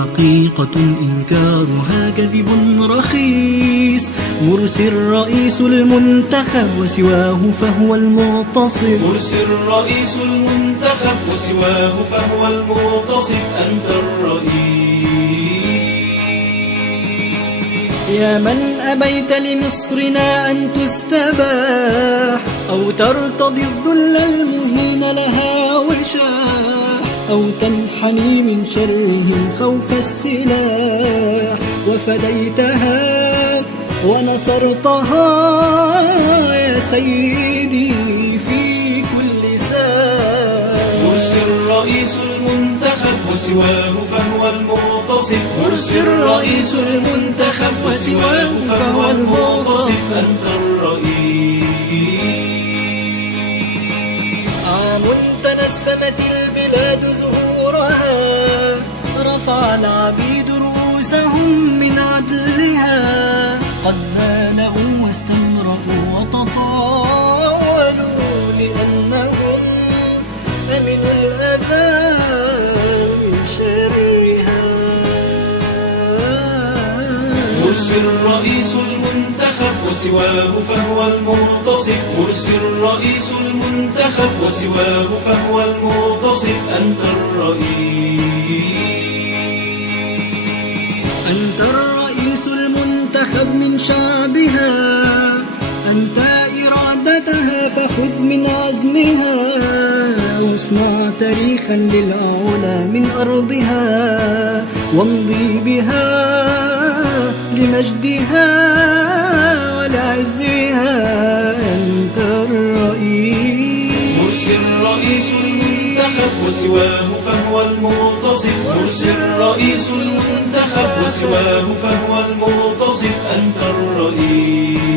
حقيقة إنكارها كذب رخيص. مرسي الرئيس المنتخب وسواه فهو المعتصم. مرسي الرئيس المنتخب وسواه فهو المعتصم. أنت الرئيس. يا من أبيت لمصرنا أن تستباح، أو ترتضي الذل المهين لها وشاح، أو تنحني من شرهم خوف السلاح، وفديتها ونصرتها يا سيدي في كل ساعة. مرسي الرئيس المنتخب وسواه فهو المعتصم. مرسي الرئيس المنتخب وسواه فهو المعتصم. أنت الرئيس. عام تنسمت البلاد زهورها، رفع العبيد رؤوسهم من عدلها، قد نالوا واستمروا وتطاولوا لأنهم أمنوا الأذى من شرها. مرسي الرئيس المنتخب وسواه فهو المعتصم. مرسي الرئيس المنتخب وسواه فهو المعتصم. أنت الرئيس. أنت الرئيس المنتخب من شعبها، أنت إرادتها فخذ من عزمها، واصنع تاريخا للعلا من أرضها، وامضي بها لمجدها ولعزها. أنت الرئيس. مرسي الرئيس المنتخب وسواه فهو المعتصم. مرسي الرئيس المنتخب وسواه فهو المعتصم. أنت الرئيس.